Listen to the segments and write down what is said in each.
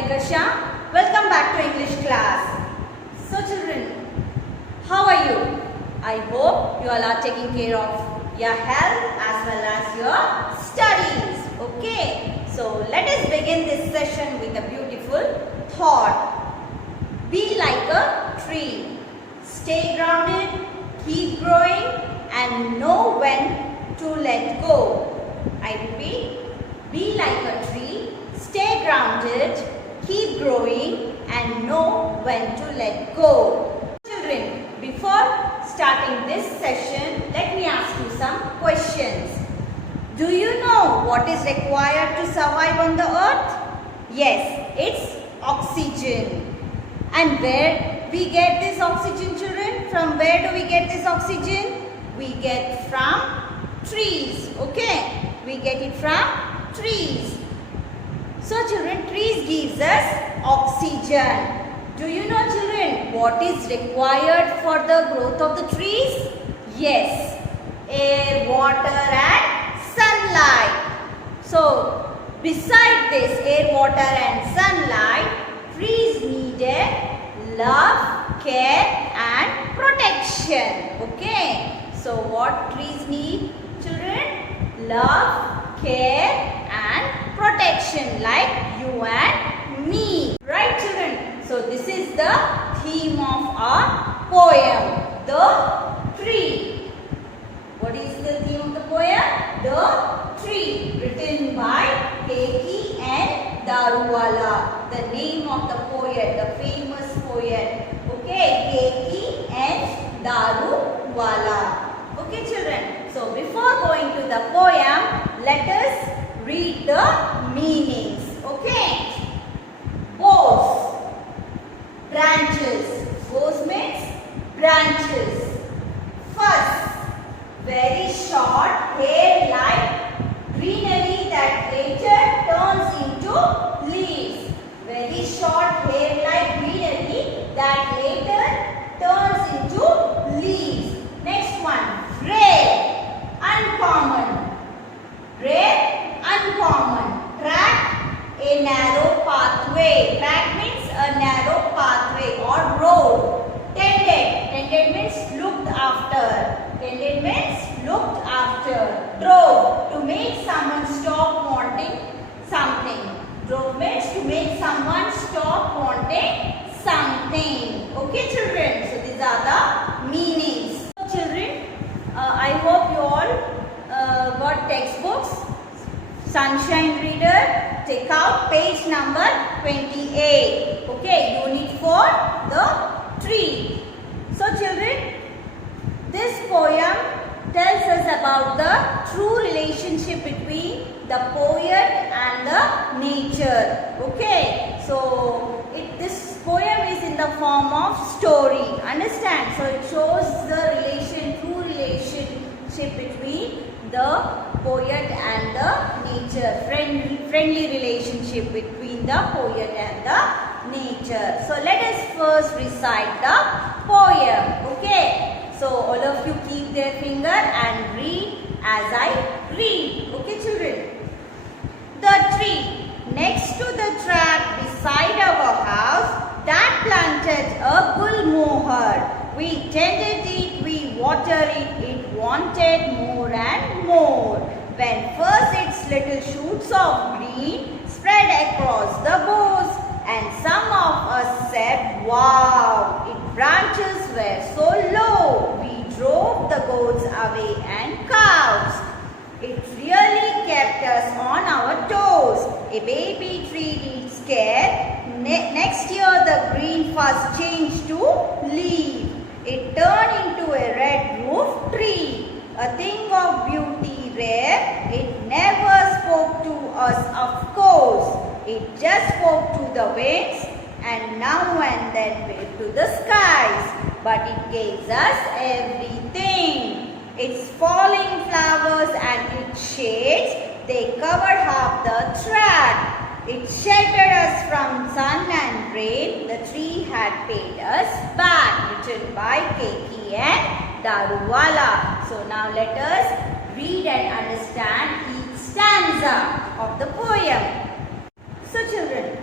Kasha. Welcome back to English class. So children, how are you? I hope you all are taking care of your health as well as your studies. Okay, so let us begin this session with a beautiful thought. Be like a tree. Stay grounded, keep growing and know when to let go. I repeat, be like a tree, stay grounded, keep growing and know when to let go. Children, before starting this session, let me ask you some questions. Do you know what is required to survive on the earth? Yes, it's oxygen. And where we get this oxygen, children? From where do we get this oxygen? We get from trees. Okay, we get it from trees. So children, trees gives us oxygen. Do you know children what is required for the growth of the trees? Yes, air, water and sunlight. So beside this air, water and sunlight, trees needed love, care and protection. Okay, so what trees need children? Love, care and protection like you and me. Right children? So this is the theme of our poem, The Tree. What is the theme of the poem? The Tree, written by K.K. N. Daruwala, the name of the poet, the famous poet. Okay, K.K. N. Daruwala. Okay children, so before going to the poem, let us read the meanings. Okay, boughs, branches. Boughs means branches. Fuss, very short hair-like greenery that later turns into leaves. Very short hair-like greenery that later turns into leaves. Next one, rare, uncommon. Rare, uncommon. Track, a narrow pathway. Track means a narrow pathway or road. Tended, tended means looked after. Tended means looked after. Drove, to make someone stop wanting something. Drove means to make someone stop wanting something. Okay children, so these are the meanings. So children, I hope you all got textbooks. Sunshine Reader, take out page number 28. Okay, unit 4, the tree. So children, this poem tells us about the true relationship between the poet and the nature. Okay, so this poem is in the form of story. Understand? So it shows the true relationship between the poet and the nature. Friendly relationship between the poet and the nature. So let us first recite the poem. Okay. So all of you keep their finger and read as I read. Okay children. The tree next to the track beside our house that planted a gul moher. We tended it, we watered it, it wanted more and more. When first its little shoots of green spread across the boughs, and some of us said, wow, its branches were so low, we drove the goats away and cows. It really kept us on our toes. A baby tree needs care. Next year the green fuzz changed to leaf. It turned into a red roof tree. A thing of beauty rare. It never spoke to us, of course. It just spoke to the winds and now and then waved to the skies. But it gave us everything. Its falling flowers and its shades, they covered half the track. It sheltered us from sun and rain. The tree had paid us back. Written by K.K. N. Daruwala. So now let us read and understand each stanza of the poem. So children,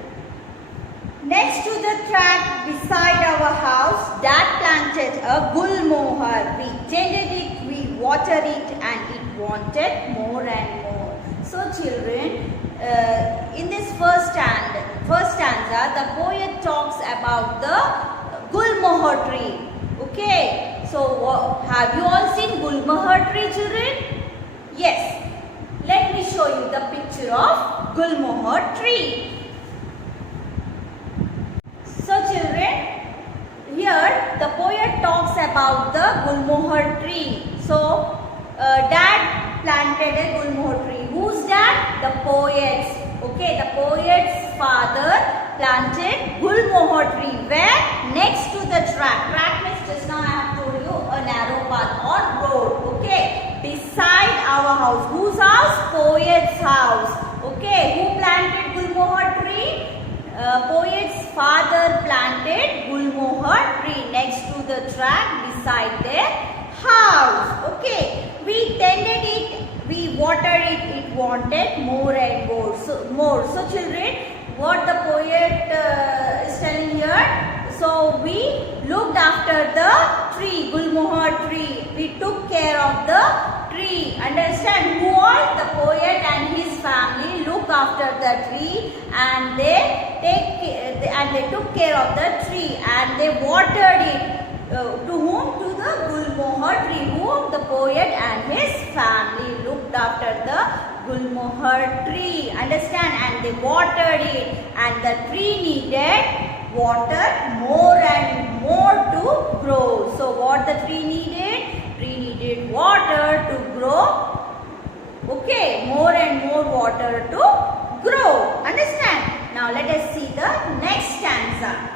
a gulmohar. We tended it, we watered it, and it wanted more and more. So children, in this first stanza, the poet talks about the gulmohar tree. Okay, so have you all seen gulmohar tree, children? Yes. Let me show you the picture of gulmohar tree. So children, here the poet talks about the gulmohar tree. So dad planted a gulmohar tree. Whose dad? The poet's. Okay, the poet's father planted gulmohar tree. Where? Next to the track. Track means just now I have told you a narrow path or road. Okay, beside our house. Whose house? Poet's house. Okay, who planted gulmohar tree? Poet's father planted gulmohar tree next to the track beside their house. Okay, we tended it, we watered it, it wanted more and more. So children, what the poet is telling here? So we looked after the tree, gulmohar tree. We took care of the tree. Understand? Who all? The poet and his family look after the tree, and they took care of the tree, and they watered it. To whom? To the gulmohar tree. Whom? The poet and his family looked after the gulmohar tree. Understand? And they watered it, and the tree needed water more and more to grow. So what the tree needed? Tree needed water to grow. Okay, more and more water to grow. Understand? Now let us see the next stanza.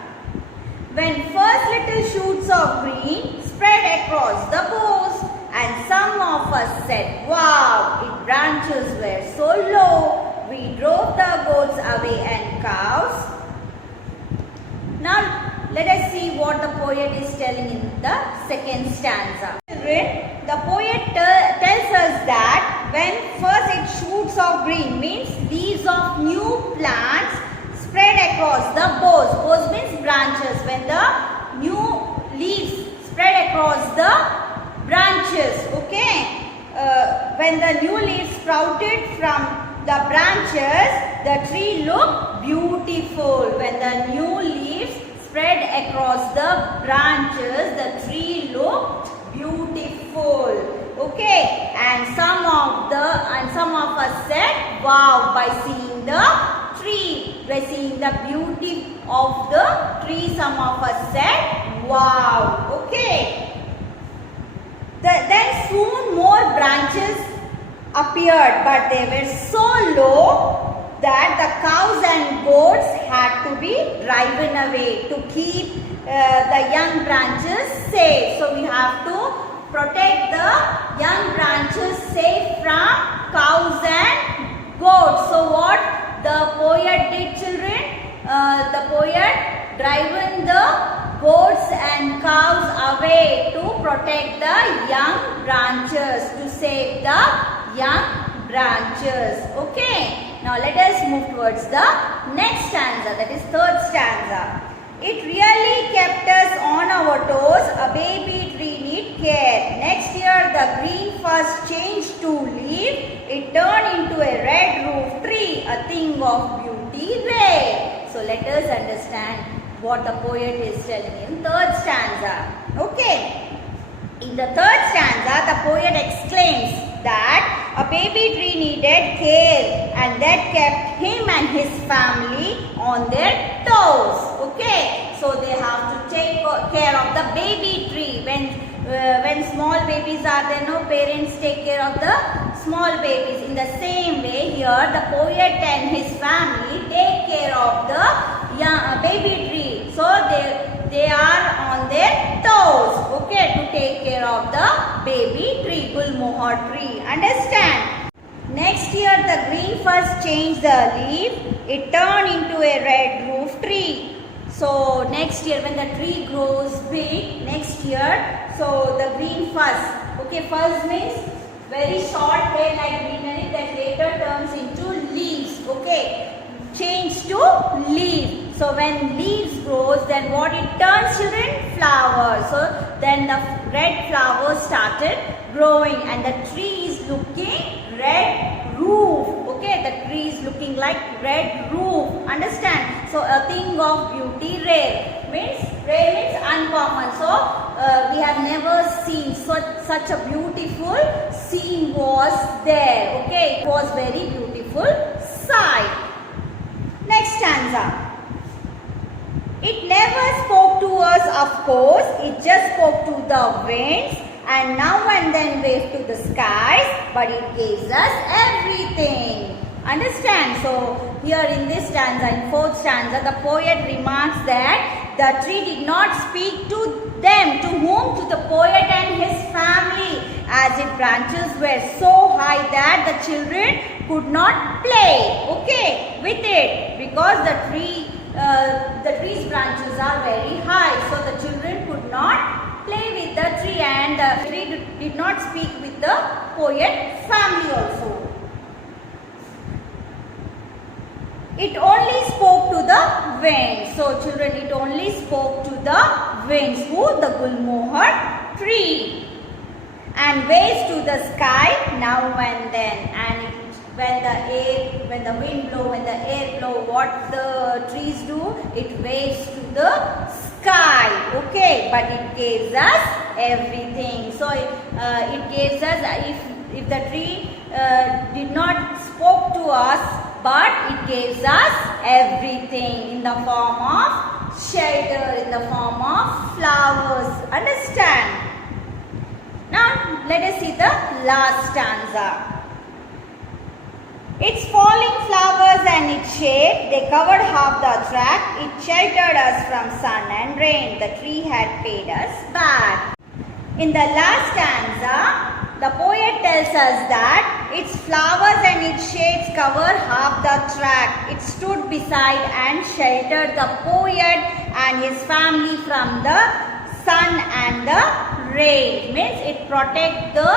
When first little shoots of green spread across the boughs, and some of us said, wow, its branches were so low, we drove the goats away and cows. Now let us see what the poet is telling in the second stanza. Children, the poet tells us that when first it shoots of green means leaves of new plants spread across the boughs. Boughs means branches. When the new leaves spread across the branches. Okay. When the new leaves sprouted from the branches, the tree looked beautiful. When the new leaves spread across the branches, the tree looked beautiful. Okay, and some of us said, wow, by seeing the tree, by seeing the beauty of the tree, some of us said, wow. Okay. Then soon more branches appeared, but they were so low that the cows and goats had to be driven away to keep the young branches safe. So we have to protect the young branches safe from cows and goats. So what the poet did, children? The poet driven the goats and cows away to protect the young branches, to save the young branches. Okay. Now let us move towards the next stanza, that is third stanza. It really kept us on our toes, a baby tree need care. Next year the green first changed to leaf, it turned into a red roof tree, a thing of beauty rare. So let us understand what the poet is telling in third stanza. Okay. In the third stanza, the poet exclaims that a baby tree needed care, and that kept him and his family on their toes. Okay, so they have to take care of the baby tree. When small babies are there, no parents take care of the small babies. In the same way, here the poet and his family take care of the young baby tree. So they are on their toes, okay, to take care of the baby tree, gulmohar tree. Understand? Next year the green first changed the leaf, it turned into a red roof tree. So next year when the tree grows big, next year, so the green fuzz, okay, fuzz means very short hair like greenery that later turns into leaves, okay, change to leaf. So when leaves grow grows, then what it turns, children? Flowers. So then the red flowers started growing and the tree is looking red roof. Okay, the tree is looking like red roof. Understand? So a thing of beauty, rare. Rare means uncommon. So we have never seen such a beautiful scene was there. Okay, it was very beautiful sight. Next stanza. It never spoke to us, of course. It just spoke to the winds and now and then waved to the skies, but it gives us everything. Understand? So here in this stanza, in fourth stanza, the poet remarks that the tree did not speak to them. To whom? To the poet and his family, as its branches were so high that the children could not play, okay, with it, because the tree's branches are very high, so the children could not play with the tree, and the tree did not speak with the poet family also. It only spoke to the winds. So children, it only spoke to the winds. Who? The Gulmohar tree. And waves to the sky now and then. And when the wind blow, when the air blow, what the trees do? It waves to the sky. Okay, but it gives us everything. So it gives us, if the tree did not spoke to us, but it gives us everything in the form of shelter, in the form of flowers. Understand? Now let us see the last stanza. Its falling flowers and its shade, they covered half the track. It sheltered us from sun and rain. The tree had paid us back. In the last stanza, the poet tells us that its flowers and its shades cover half the track. It stood beside and sheltered the poet and his family from the sun and the rain. Means it protects the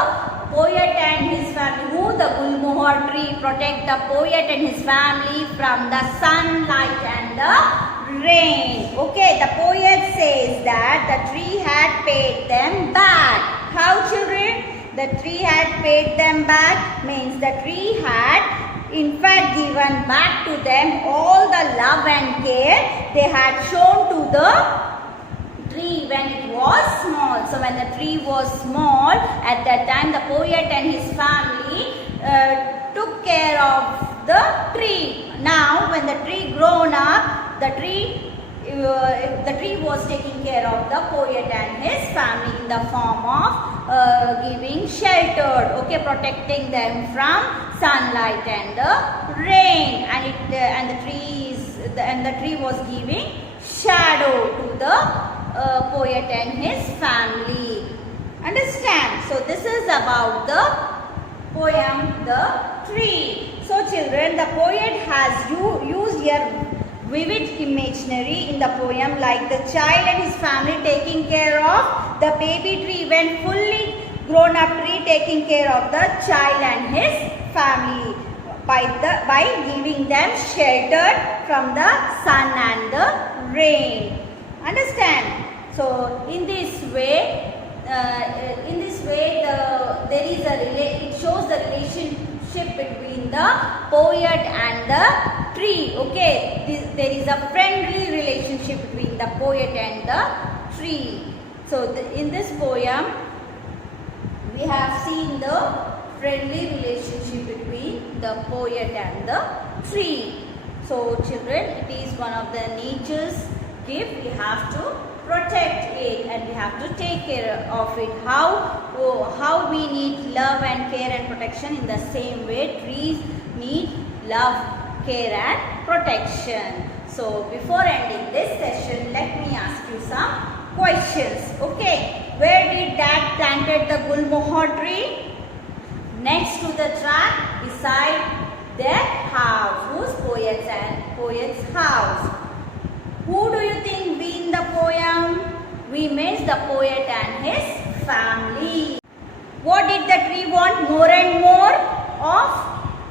poet and his family. Who? The Gulmohar tree protect the poet and his family from the sunlight and the rain. Okay, the poet says that the tree had paid them back. How, children? The tree had paid them back means the tree had in fact given back to them all the love and care they had shown to the tree when it was small. So when the tree was small, at that time the poet and his family took care of the tree. Now when the tree grown up, the tree was taking care of the poet and his family in the form of giving shelter, okay, protecting them from sunlight and the rain, and the tree was giving shadow to the poet and his family. Understand? So this is about the poem The Tree. So children, the poet has used here vivid imaginary in the poem, like the child and his family taking care of the baby tree, when fully grown up tree taking care of the child and his family by giving them shelter from the sun and the rain. Understand? So in this way it shows the relationship between the poet and the tree. Okay, there is a friendly relationship between the poet and the tree. So in this poem we have seen the friendly relationship between the poet and the tree. So children, it is one of the nature's gift. We have to protect it and we have to take care of it. How we need love and care and protection, in the same way trees need love, care and protection. So before ending this session, let me ask you some questions. Okay, where did Dad planted the Gulmohar tree? Next to the track, beside their house. Whose? Poet's house. Who do you think we in the poem? We means the poet and his family. What did the tree want more and more of?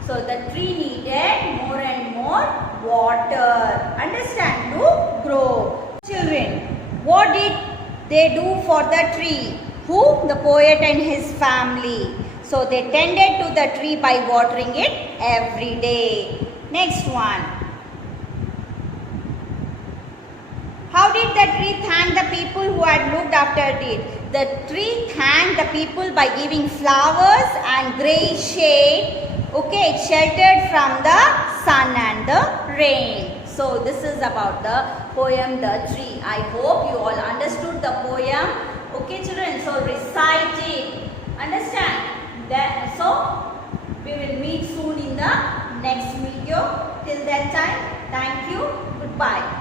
So the tree needed more and more water. Understand? To grow. Children, what did they do for the tree? Who? The poet and his family. So they tended to the tree by watering it every day. Next one. How did the tree thank the people who had looked after it? The tree thanked the people by giving flowers and grey shade. Okay, it sheltered from the sun and the rain. So this is about the poem The Tree. I hope you all understood the poem. Okay children, so recite it. Understand? So we will meet soon in the next video. Till that time, thank you. Goodbye.